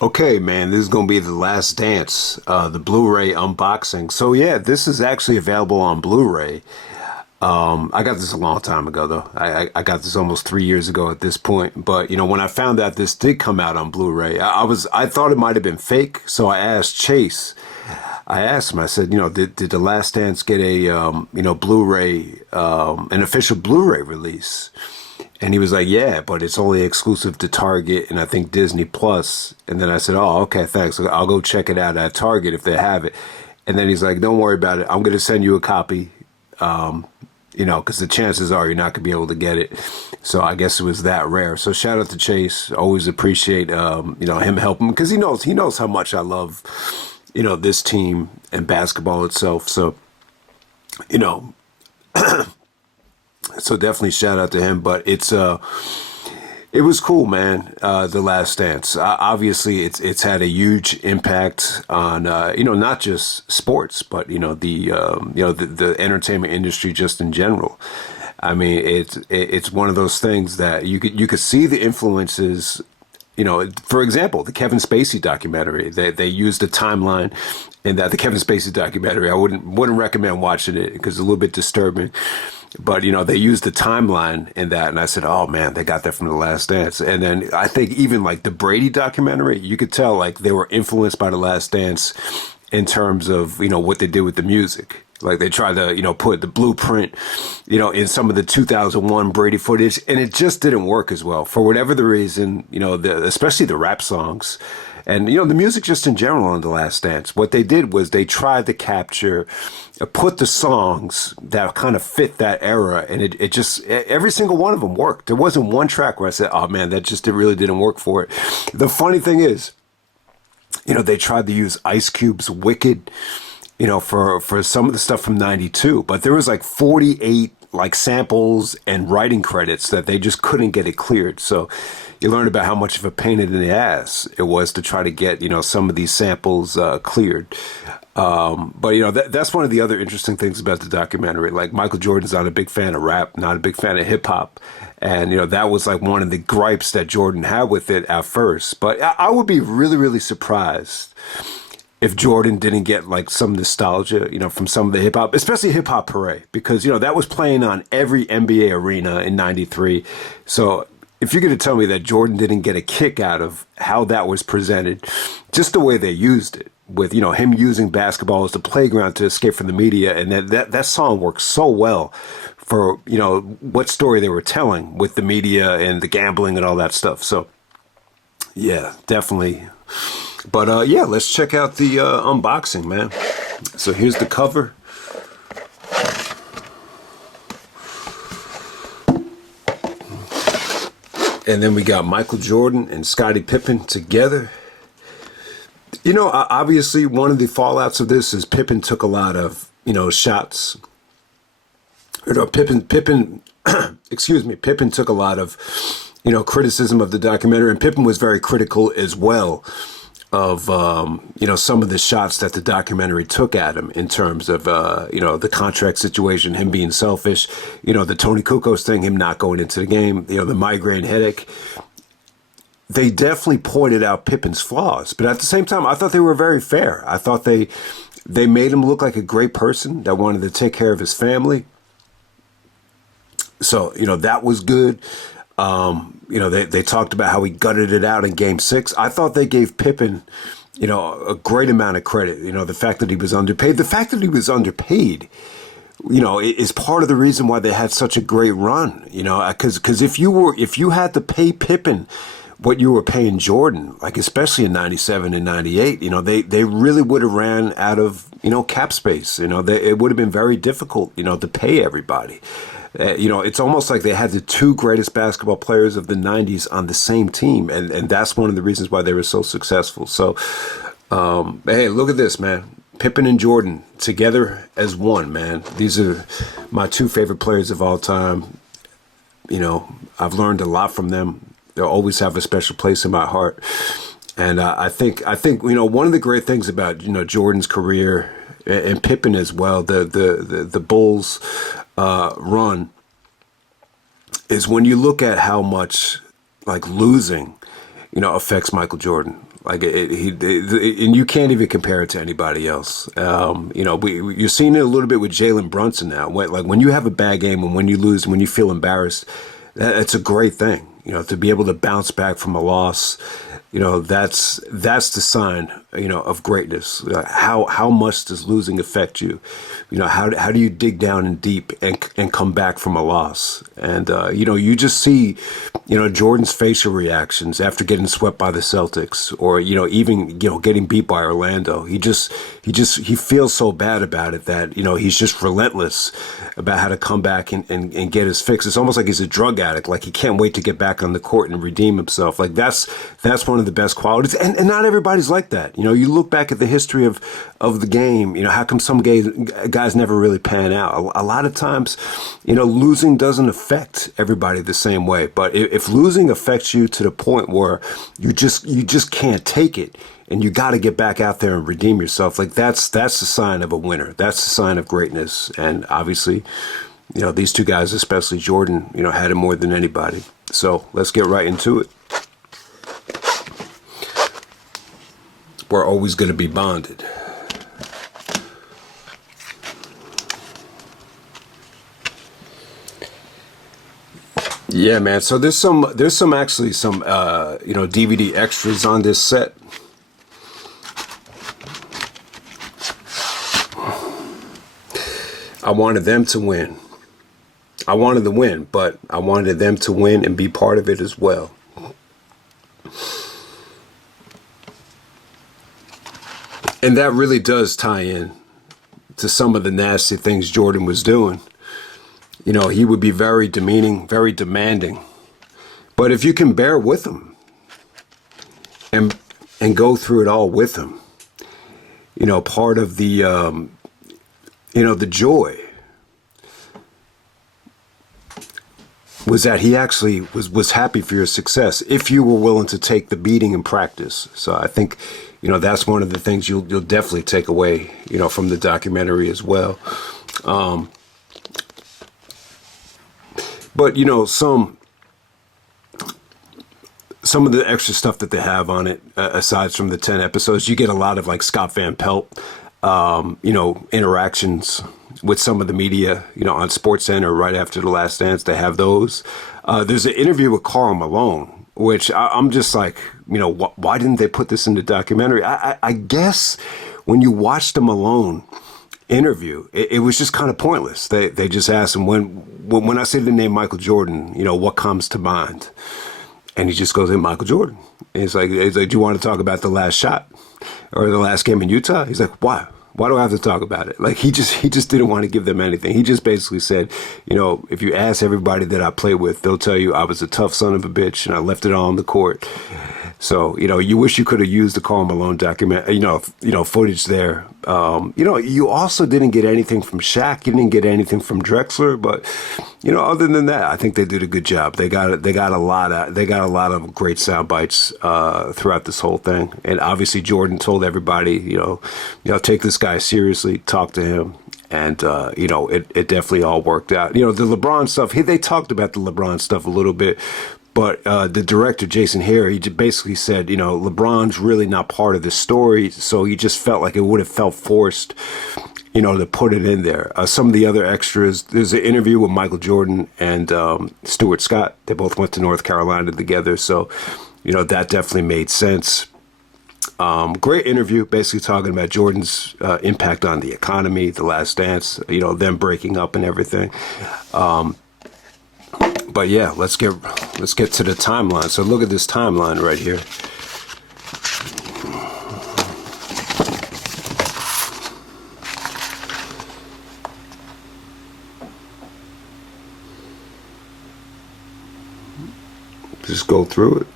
Okay, man, this is going to be the last dance, the Blu-ray unboxing. So yeah, this is actually available on Blu-ray. I got this a long time ago, though. I got this almost 3 years ago at this point. But when I found out this did come out on Blu-ray, I thought it might have been fake. So I asked Chase. I asked him. I said, did the Last Dance get a Blu-ray, an official Blu-ray release? And he was like, yeah, but it's only exclusive to Target and I think Disney Plus. And then I said, oh, okay, thanks. I'll go check it out at Target if they have it. And then he's like, don't worry about it. I'm going to send you a copy, because the chances are you're not going to be able to get it. So I guess it was that rare. So shout out to Chase. Always appreciate, him helping because he knows how much I love, this team and basketball itself. So, so definitely shout out to him. But it was cool, man. The Last Dance. Obviously, it's had a huge impact on not just sports, but the entertainment industry just in general. I mean, it's one of those things that you could see the influences. For example, the Kevin Spacey documentary. They used a timeline in that the Kevin Spacey documentary. I wouldn't recommend watching it because it's a little bit disturbing. But, they used the timeline in that. And I said, oh, man, they got that from The Last Dance. And then I think even like the Brady documentary, you could tell like they were influenced by The Last Dance in terms of, what they did with the music. Like they tried to, put the blueprint, in some of the 2001 Brady footage. And it just didn't work as well for whatever the reason, especially the rap songs. And, the music just in general on The Last Dance. What they did was they tried to put the songs that kind of fit that era. And it just, every single one of them worked. There wasn't one track where I said, oh man, it really didn't work for it. The funny thing is, they tried to use Ice Cube's Wicked, for some of the stuff from 92. But there was like 48 like samples and writing credits that they just couldn't get it cleared. So you learn about how much of a pain in the ass it was to try to get, some of these samples cleared. But, that's one of the other interesting things about the documentary. Like Michael Jordan's not a big fan of rap, not a big fan of hip hop. And, that was like one of the gripes that Jordan had with it at first. But I would be really, really surprised if Jordan didn't get like some nostalgia, from some of the hip hop, especially Hip Hop Parade, because, that was playing on every NBA arena in 93. So if you're going to tell me that Jordan didn't get a kick out of how that was presented, just the way they used it with, him using basketball as the playground to escape from the media. And that song works so well for, what story they were telling with the media and the gambling and all that stuff. So yeah, definitely. But yeah, let's check out the unboxing, man. So here's the cover. And then we got Michael Jordan and Scottie Pippen together. Obviously one of the fallouts of this is Pippen took a lot of, shots. Pippen, excuse me, Pippen took a lot of, criticism of the documentary, and Pippen was very critical as well of, some of the shots that the documentary took at him in terms of, the contract situation, him being selfish, the Tony Kukoc thing, him not going into the game, the migraine headache. They definitely pointed out Pippen's flaws, but at the same time, I thought they were very fair. I thought they made him look like a great person that wanted to take care of his family. So, that was good. They talked about how he gutted it out in Game 6. I thought they gave Pippen, a great amount of credit. The fact that he was underpaid. The fact that he was underpaid, is part of the reason why they had such a great run. Because if you had to pay Pippen what you were paying Jordan, like especially in 97 and 98, they really would have ran out of, cap space. It would have been very difficult, to pay everybody. It's almost like they had the two greatest basketball players of the 90s on the same team. And that's one of the reasons why they were so successful. So, hey, look at this, man. Pippen and Jordan together as one, man. These are my two favorite players of all time. I've learned a lot from them. They'll always have a special place in my heart. And I think one of the great things about, Jordan's career and Pippen as well, the Bulls run, is when you look at how much like losing affects Michael Jordan. Like and you can't even compare it to anybody else. You're seeing it a little bit with Jalen Brunson now. When you have a bad game and when you lose, when you feel embarrassed, that's a great thing. To be able to bounce back from a loss. That's the sign, of greatness. How much does losing affect you? How do you dig down and deep and come back from a loss? And, you just see, Jordan's facial reactions after getting swept by the Celtics or, even, getting beat by Orlando. He feels so bad about it that, he's just relentless about how to come back and get his fix. It's almost like he's a drug addict. Like he can't wait to get back on the court and redeem himself. Like that's one of the best qualities. And not everybody's like that. You look back at the history of the game, how come some guys never really pan out? A lot of times, losing doesn't affect everybody the same way. But if losing affects you to the point where you just can't take it and you got to get back out there and redeem yourself, like that's the sign of a winner. That's the sign of greatness. And obviously, these two guys, especially Jordan, had it more than anybody. So let's get right into it. We're always going to be bonded. Yeah, man. So there's some actually some DVD extras on this set. I wanted them to win. I wanted to win, but I wanted them to win and be part of it as well. And that really does tie in to some of the nasty things Jordan was doing. He would be very demeaning, very demanding. But if you can bear with him and go through it all with him, part of the the joy was that he actually was happy for your success if you were willing to take the beating in practice. So I think, that's one of the things you'll definitely take away, from the documentary as well. But, some of the extra stuff that they have on it, aside from the 10 episodes, you get a lot of like Scott Van Pelt, interactions with some of the media, on SportsCenter right after The Last Dance. They have those. There's an interview with Karl Malone, which I'm just like, why didn't they put this in the documentary? I guess when you watch the Malone interview, it was just kind of pointless. They just asked him, when I say the name Michael Jordan, what comes to mind? And he just goes, hey, Michael Jordan. And he's like, do you want to talk about the last shot or the last game in Utah? He's like, why? Why do I have to talk about it? Like he just didn't want to give them anything. He just basically said, if you ask everybody that I play with, they'll tell you I was a tough son of a bitch and I left it all on the court. So, you wish you could have used the Karl Malone document, footage there. You also didn't get anything from Shaq. You didn't get anything from Drexler, but, other than that, I think they did a good job. They got a lot of great sound bites, throughout this whole thing. And obviously Jordan told everybody, take this guy seriously, talk to him. And, it definitely all worked out. The LeBron stuff, they talked about the LeBron stuff a little bit. But the director, Jason Hare, he basically said, LeBron's really not part of the story. So he just felt like it would have felt forced, to put it in there. Some of the other extras, there's an interview with Michael Jordan and Stuart Scott. They both went to North Carolina together. So, that definitely made sense. Great interview, basically talking about Jordan's impact on the economy, The Last Dance, them breaking up and everything. But yeah, let's get to the timeline. So look at this timeline right here. Just go through it.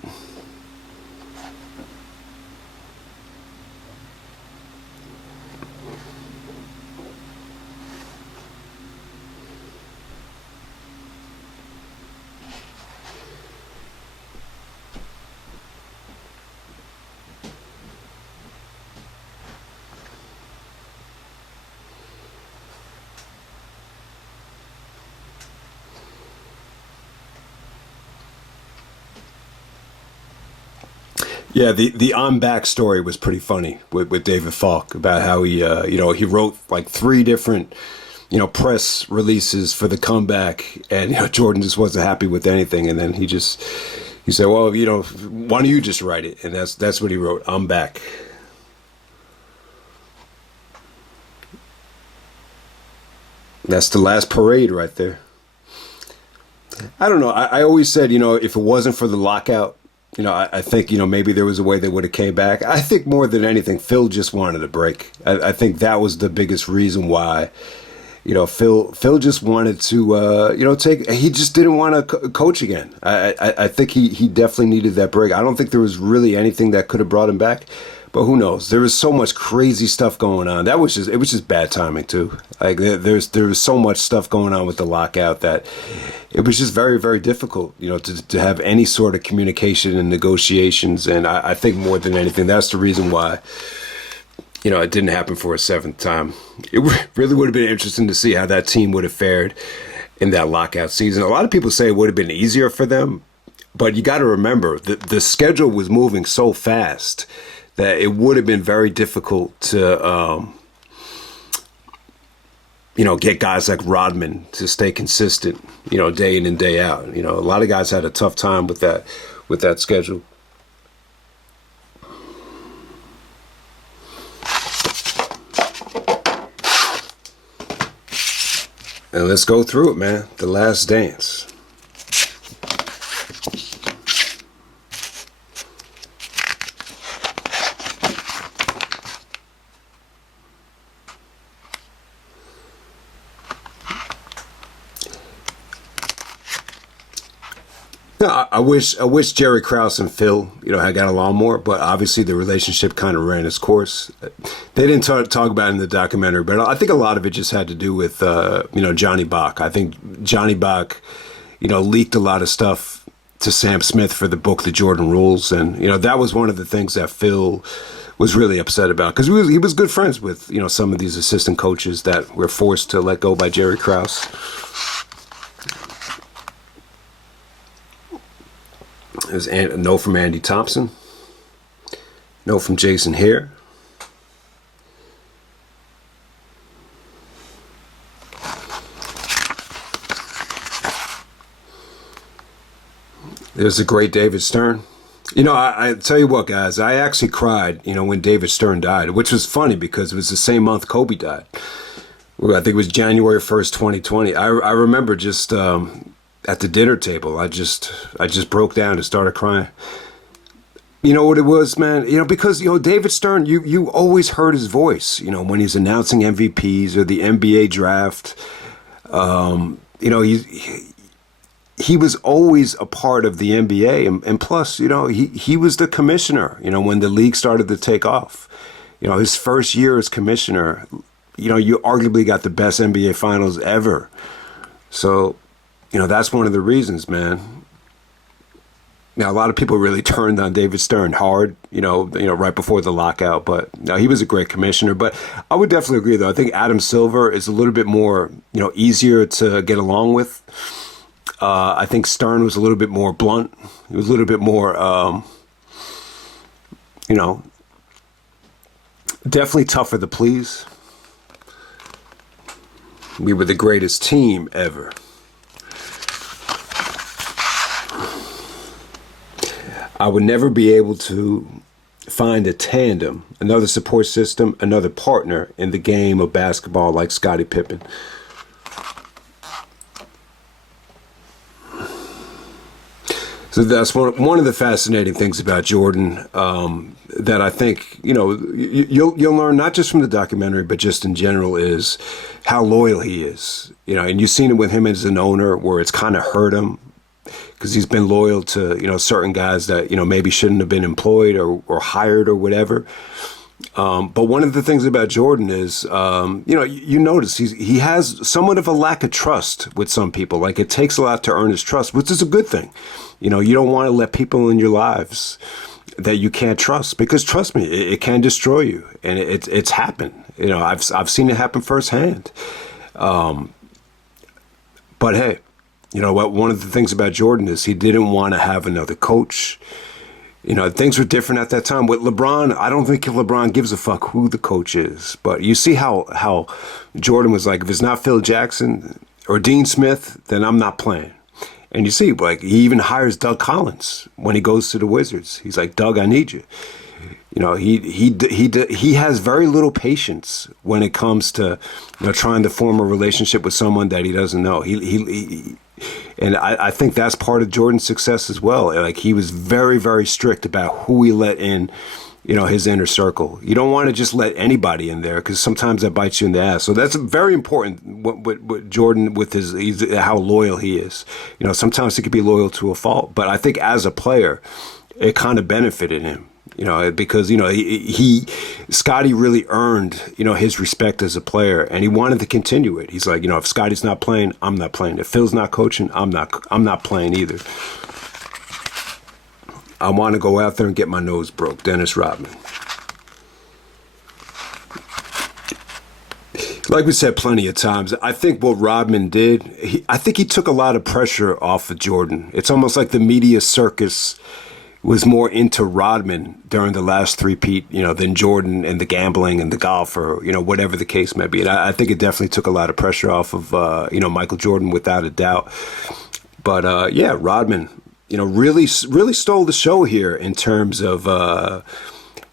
Yeah, the I'm back story was pretty funny with David Falk about how he he wrote like three different press releases for the comeback, and Jordan just wasn't happy with anything, and then he said, well, why don't you just write it? And that's what he wrote. I'm back. That's the last parade right there. I don't know. I always said, if it wasn't for the lockout, I think, maybe there was a way they would have came back. I think more than anything, Phil just wanted a break. I think that was the biggest reason why. Phil just wanted to, take. He just didn't want to coach again. I think he definitely needed that break. I don't think there was really anything that could have brought him back. But who knows? There was so much crazy stuff going on. It was just bad timing too. Like there was so much stuff going on with the lockout that it was just very, very difficult, to have any sort of communication and negotiations. And I think more than anything, that's the reason why, it didn't happen for a seventh time. It really would have been interesting to see how that team would have fared in that lockout season. A lot of people say it would have been easier for them, but you got to remember the schedule was moving so fast that it would have been very difficult to, get guys like Rodman to stay consistent, day in and day out. A lot of guys had a tough time with that schedule. And let's go through it, man. The Last Dance. No, I wish Jerry Krause and Phil, had got along more, but obviously the relationship kind of ran its course. They didn't talk about it in the documentary, but I think a lot of it just had to do with, Johnny Bach. I think Johnny Bach, leaked a lot of stuff to Sam Smith for the book, The Jordan Rules. And, that was one of the things that Phil was really upset about because he was good friends with, some of these assistant coaches that were forced to let go by Jerry Krause. There's a note from Andy Thompson. Note from Jason Hare. There's the great David Stern. I tell you what, guys, I actually cried, when David Stern died, which was funny because it was the same month Kobe died. I think it was January 1st, 2020. I remember just at the dinner table, I just broke down and started crying. You know what it was, man? Because, David Stern, you always heard his voice, when he's announcing MVPs or the NBA draft. He was always a part of the NBA. And plus, he was the commissioner, when the league started to take off. His first year as commissioner, you arguably got the best NBA finals ever. So, that's one of the reasons, man. Now, a lot of people really turned on David Stern hard, right before the lockout. But he was a great commissioner. But I would definitely agree, though. I think Adam Silver is a little bit more, easier to get along with. I think Stern was a little bit more blunt. He was a little bit more, definitely tougher to please. We were the greatest team ever. I would never be able to find a tandem, another support system, another partner in the game of basketball like Scottie Pippen. So that's one of the fascinating things about Jordan that I think, you'll learn not just from the documentary, but just in general is how loyal he is. And you've seen it with him as an owner where it's kind of hurt him because he's been loyal to, certain guys that, maybe shouldn't have been employed or hired or whatever. But one of the things about Jordan is, you notice he has somewhat of a lack of trust with some people. Like it takes a lot to earn his trust, which is a good thing. You don't want to let people in your lives that you can't trust because trust me, it can destroy you. And it's happened. I've seen it happen firsthand. But hey, what? One of the things about Jordan is he didn't want to have another coach. You know, things were different at that time. With LeBron, I don't think LeBron gives a fuck who the coach is. But you see how Jordan was like, if it's not Phil Jackson or Dean Smith, then I'm not playing. And you see, like, he even hires Doug Collins when he goes to the Wizards. He's like, Doug, I need you. You know, he has very little patience when it comes to, you know, trying to form a relationship with someone that he doesn't know. And I think that's part of Jordan's success as well. Like, he was very, very strict about who he let in, you know, his inner circle. You don't want to just let anybody in there, because sometimes that bites you in the ass. So that's very important. What Jordan, with how loyal he is. You know, sometimes he could be loyal to a fault, but I think as a player, it kind of benefited him. You know, because, you know, Scottie really earned, you know, his respect as a player, and he wanted to continue it. He's like, you know, if Scottie's not playing, I'm not playing. If Phil's not coaching, I'm not playing either. I want to go out there and get my nose broke. Dennis Rodman. Like we said plenty of times, I think what Rodman did, I think he took a lot of pressure off of Jordan. It's almost like the media circus was more into Rodman during the last three-peat, you know, than Jordan and the gambling and the golf, or, you know, whatever the case may be. And I think it definitely took a lot of pressure off of, you know, Michael Jordan, without a doubt. But, yeah, Rodman, you know, really stole the show here in terms of,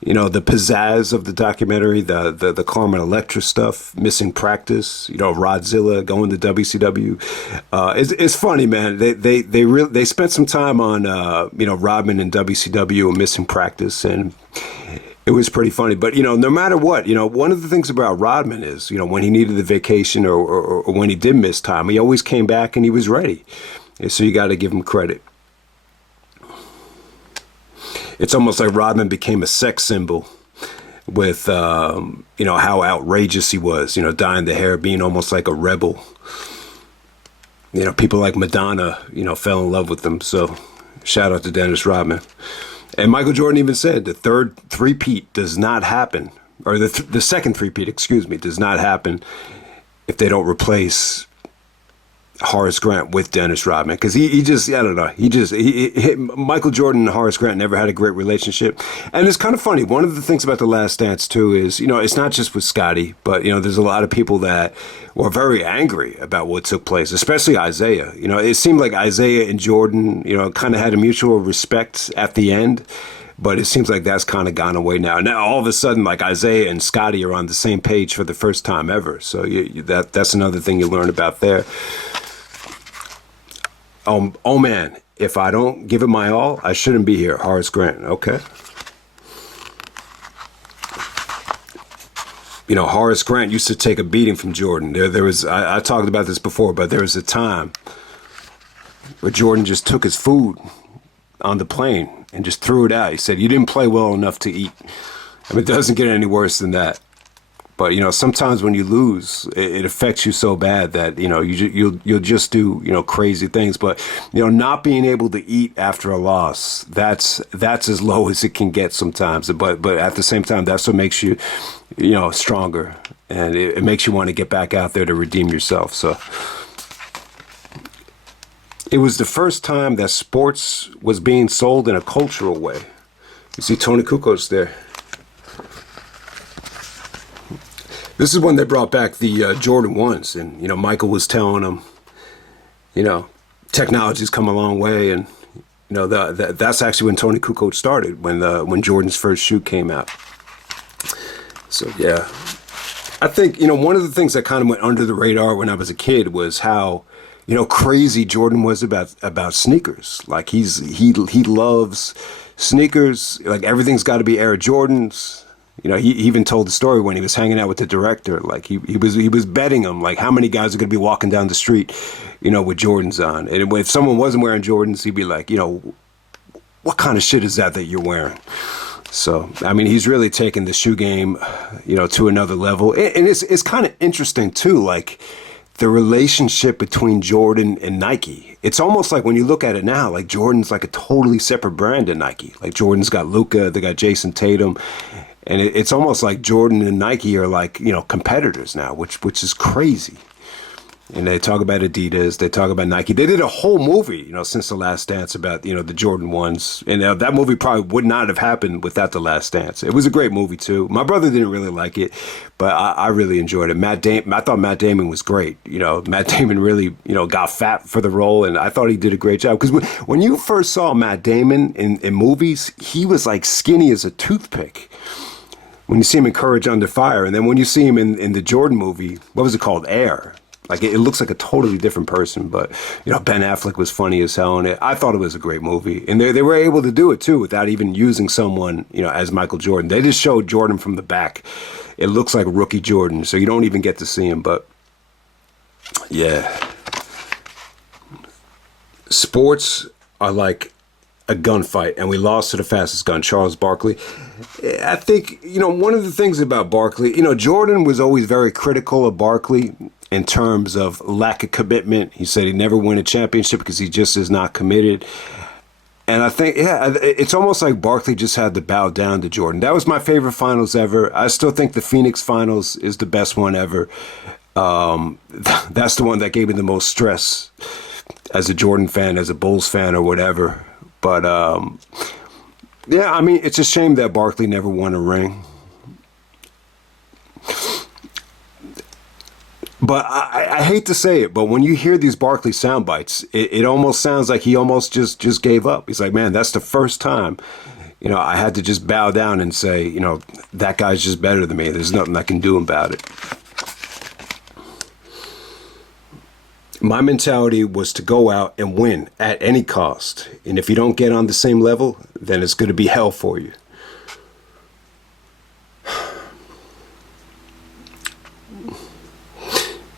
you know, the pizzazz of the documentary, the Carmen Electra stuff, missing practice, you know, Rodzilla going to WCW. It's funny, man. They spent some time on, you know, Rodman and WCW and missing practice, and it was pretty funny. But, you know, no matter what, you know, one of the things about Rodman is, you know, when he needed the vacation or when he did miss time, he always came back and he was ready. And so you got to give him credit. It's almost like Rodman became a sex symbol with, you know, how outrageous he was, you know, dyeing the hair, being almost like a rebel. You know, people like Madonna, you know, fell in love with him. So shout out to Dennis Rodman. And Michael Jordan even said the third three-peat does not happen, or the second three-peat, excuse me, does not happen if they don't replace Horace Grant with Dennis Rodman, because he just, I don't know, Michael Jordan and Horace Grant never had a great relationship. And it's kind of funny. One of the things about The Last Dance too is, you know, it's not just with Scottie, but, you know, there's a lot of people that were very angry about what took place, especially Isaiah. You know, it seemed like Isaiah and Jordan, you know, kind of had a mutual respect at the end, but it seems like that's kind of gone away now. Now, all of a sudden, like, Isaiah and Scottie are on the same page for the first time ever. So that's another thing you learn about there. Oh man, if I don't give it my all, I shouldn't be here. Horace Grant, okay? You know, Horace Grant used to take a beating from Jordan. There was, I talked about this before, but there was a time where Jordan just took his food on the plane and just threw it out. He said, "You didn't play well enough to eat." I mean, it doesn't get any worse than that. But, you know, sometimes when you lose, it affects you so bad that, you know, you'll just do, you know, crazy things. But, you know, not being able to eat after a loss, that's as low as it can get sometimes. But at the same time, that's what makes you, you know, stronger. And it makes you want to get back out there to redeem yourself. So it was the first time that sports was being sold in a cultural way. You see Tony Kukoc there. This is when they brought back the Jordan 1s, and, you know, Michael was telling them, you know, technology's come a long way, and, you know, that's actually when Tony Kukoc started, when Jordan's first shoe came out. So, yeah. I think, you know, one of the things that kind of went under the radar when I was a kid was how, you know, crazy Jordan was about sneakers. Like, he loves sneakers. Like, everything's got to be Air Jordans. You know, he even told the story when he was hanging out with the director. Like, he was betting him, like, how many guys are going to be walking down the street, you know, with Jordans on. And if someone wasn't wearing Jordans, he'd be like, you know, what kind of shit is that you're wearing? So, I mean, he's really taken the shoe game, you know, to another level. And it's kind of interesting, too, like, the relationship between Jordan and Nike. It's almost like when you look at it now, like, Jordan's like a totally separate brand than Nike. Like, Jordan's got Luka, they got Jason Tatum. And it's almost like Jordan and Nike are like, you know, competitors now, which is crazy. And they talk about Adidas, they talk about Nike. They did a whole movie, since The Last Dance about, the Jordan ones. And that movie probably would not have happened without The Last Dance. It was a great movie, too. My brother didn't really like it, but I really enjoyed it. I thought Matt Damon was great. Matt Damon really, got fat for the role, and I thought he did a great job. Because when you first saw Matt Damon in movies, he was like skinny as a toothpick. When you see him in Courage Under Fire, and then when you see him in the Jordan movie, what was it called? Air. Like, it looks like a totally different person, but, Ben Affleck was funny as hell, and I thought it was a great movie. And they were able to do it, too, without even using someone, as Michael Jordan. They just showed Jordan from the back. It looks like rookie Jordan, so you don't even get to see him, but, yeah. Sports are like a gunfight, and we lost to the fastest gun, Charles Barkley. I think, one of the things about Barkley, Jordan was always very critical of Barkley in terms of lack of commitment. He said he'd never win a championship because he just is not committed. And I think, it's almost like Barkley just had to bow down to Jordan. That was my favorite finals ever. I still think the Phoenix finals is the best one ever. That's the one that gave me the most stress as a Jordan fan, as a Bulls fan or whatever. But, it's a shame that Barkley never won a ring. But I hate to say it, but when you hear these Barkley sound bites, it almost sounds like he almost just gave up. He's like, man, that's the first time, I had to just bow down and say, that guy's just better than me. There's nothing I can do about it. My mentality was to go out and win at any cost. And if you don't get on the same level, then it's going to be hell for you.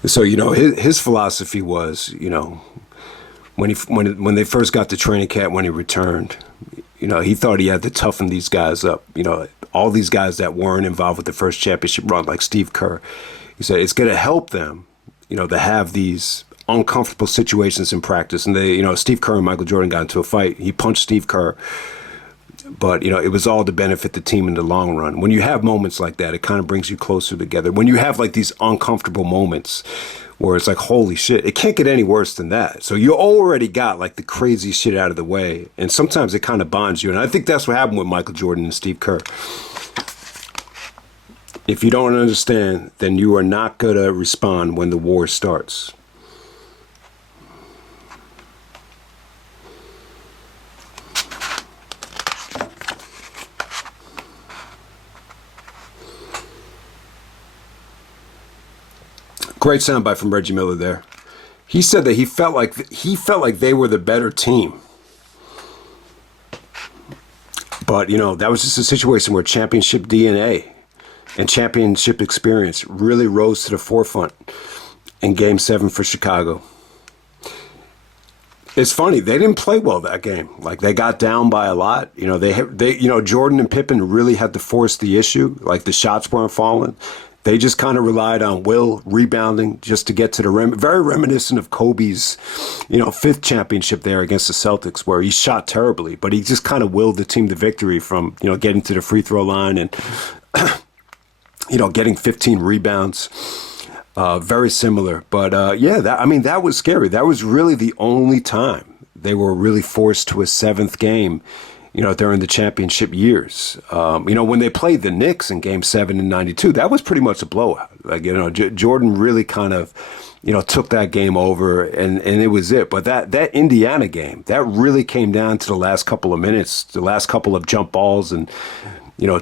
So, his philosophy was, when they first got to training camp, when he returned, he thought he had to toughen these guys up. All these guys that weren't involved with the first championship run, like Steve Kerr. He said it's going to help them, to have these uncomfortable situations in practice. And Steve Kerr and Michael Jordan got into a fight. He punched Steve Kerr. But, it was all to benefit the team in the long run. When you have moments like that, it kind of brings you closer together. When you have like these uncomfortable moments where it's like, holy shit, it can't get any worse than that. So you already got like the crazy shit out of the way. And sometimes it kind of bonds you. And I think that's what happened with Michael Jordan and Steve Kerr. If you don't understand, then you are not going to respond when the war starts. Great soundbite from Reggie Miller there. He said that he felt like they were the better team. But, that was just a situation where championship DNA and championship experience really rose to the forefront in Game 7 for Chicago. It's funny, they didn't play well that game. Like, they got down by a lot. Jordan and Pippen really had to force the issue. Like, the shots weren't falling. They just kind of relied on will, rebounding, just to get to the rim. Very reminiscent of Kobe's, fifth championship there against the Celtics, where he shot terribly, but he just kind of willed the team to victory from, getting to the free throw line and, getting 15 rebounds. Very similar. But, that was scary. That was really the only time they were really forced to a seventh game, during the championship years. When they played the Knicks in Game 7 in '92, that was pretty much a blowout. Like, Jordan really kind of, took that game over, and it was it. But that Indiana game, that really came down to the last couple of minutes, the last couple of jump balls and,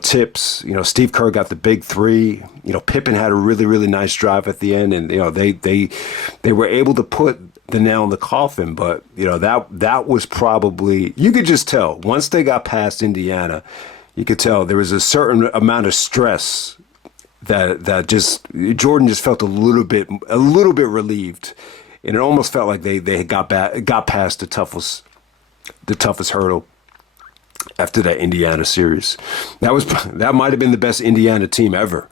tips. Steve Kerr got the big three. Pippen had a really, really nice drive at the end, and, they were able to put the nail in the coffin. But that was probably, you could just tell once they got past Indiana, you could tell there was a certain amount of stress that just Jordan just felt a little bit relieved, and it almost felt like they got past the toughest hurdle after that Indiana series. That might have been the best Indiana team ever.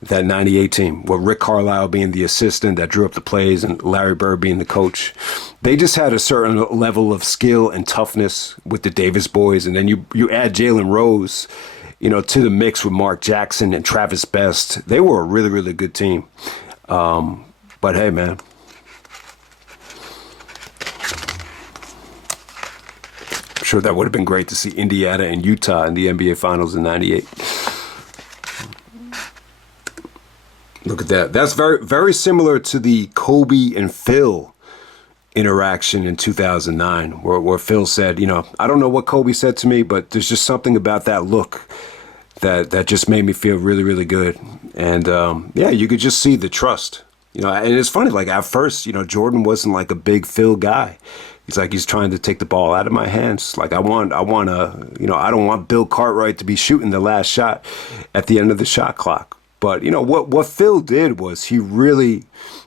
That 98 team, with Rick Carlisle being the assistant that drew up the plays and Larry Bird being the coach. They just had a certain level of skill and toughness with the Davis boys. And then you add Jalen Rose, to the mix with Mark Jackson and Travis Best. They were a really, really good team. But hey, man, sure that would have been great to see Indiana and Utah in the NBA Finals in '98. Look at that. That's very, very similar to the Kobe and Phil interaction in 2009, where Phil said, I don't know what Kobe said to me, but there's just something about that look that just made me feel really, really good. And yeah, you could just see the trust. And it's funny, like at first, Jordan wasn't like a big Phil guy. He's trying to take the ball out of my hands. Like I don't want Bill Cartwright to be shooting the last shot at the end of the shot clock. But what Phil did was he really,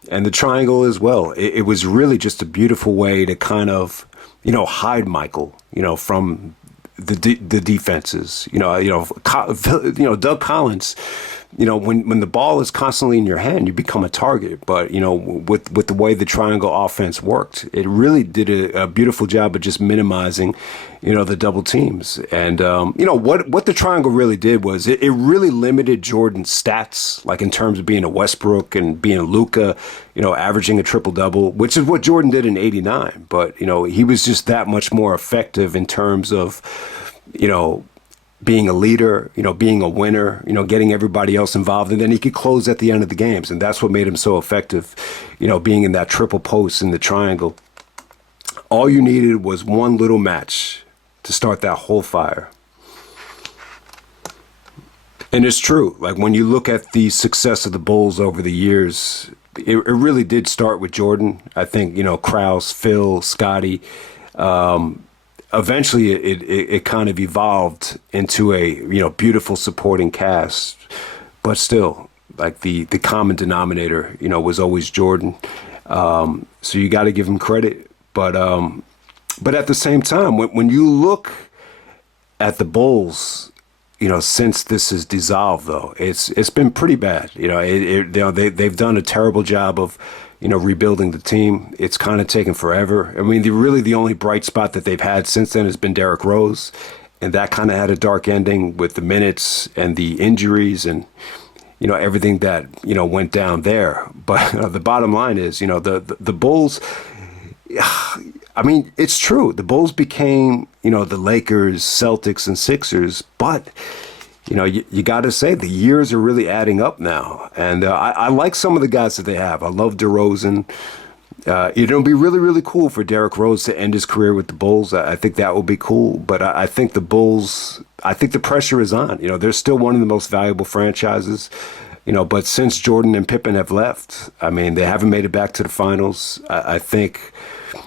and the triangle as well. It was really just a beautiful way to kind of, hide Michael, from the defenses. Doug Collins. When the ball is constantly in your hand, you become a target. But with the way the triangle offense worked, it really did a beautiful job of just minimizing, the double teams. And what the triangle really did was it really limited Jordan's stats, like in terms of being a Westbrook and being a Luka, averaging a triple double, which is what Jordan did in '89. But he was just that much more effective in terms of, being a leader, being a winner, getting everybody else involved. And then he could close at the end of the games. And that's what made him so effective, being in that triple post in the triangle. All you needed was one little match to start that whole fire. And it's true. Like when you look at the success of the Bulls over the years, it really did start with Jordan. I think, Krause, Phil, Scotty, eventually it kind of evolved into a beautiful supporting cast, but still like the common denominator was always Jordan. So you got to give him credit, but at the same time, when you look at the Bulls, since this is dissolved, though it's been pretty bad. They've done a terrible job of rebuilding the team. It's kind of taken forever. I mean, the only bright spot that they've had since then has been Derrick Rose. And that kind of had a dark ending with the minutes and the injuries and, everything that, went down there. But the bottom line is, the Bulls, I mean, it's true. The Bulls became, the Lakers, Celtics, and Sixers. But you got to say the years are really adding up now. And I like some of the guys that they have. I love DeRozan. It'll be really, really cool for Derrick Rose to end his career with the Bulls. I think that would be cool. But I think the Bulls, I think the pressure is on. They're still one of the most valuable franchises. But since Jordan and Pippen have left, I mean, they haven't made it back to the finals. I think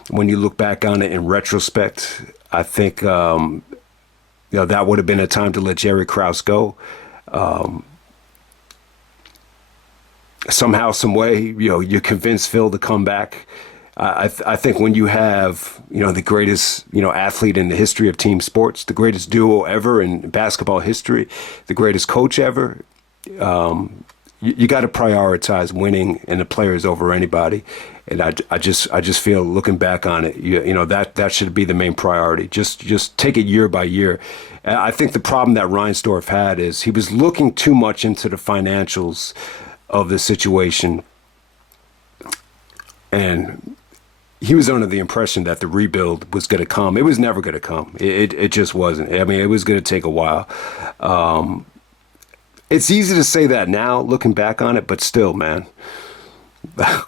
when you look back on it in retrospect, I think that would have been a time to let Jerry Krause go. Somehow, some way, you convince Phil to come back. I think when you have, the greatest, athlete in the history of team sports, the greatest duo ever in basketball history, the greatest coach ever, you got to prioritize winning and the players over anybody. And I just feel, looking back on it, that should be the main priority. Just take it year by year. And I think the problem that Reinsdorf had is he was looking too much into the financials of the situation, and he was under the impression that the rebuild was going to come. It was never going to come. It just wasn't. I mean, it was going to take a while. It's easy to say that now, looking back on it, but still, man.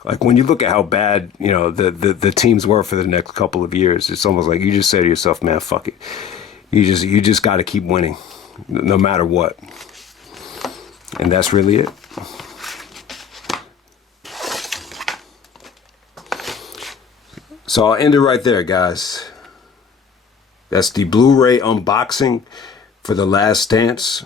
Like when you look at how bad the teams were for the next couple of years, it's almost like you just say to yourself, man, fuck it. You just got to keep winning, no matter what. And that's really it. So I'll end it right there, guys. That's the Blu-ray unboxing for The Last Dance.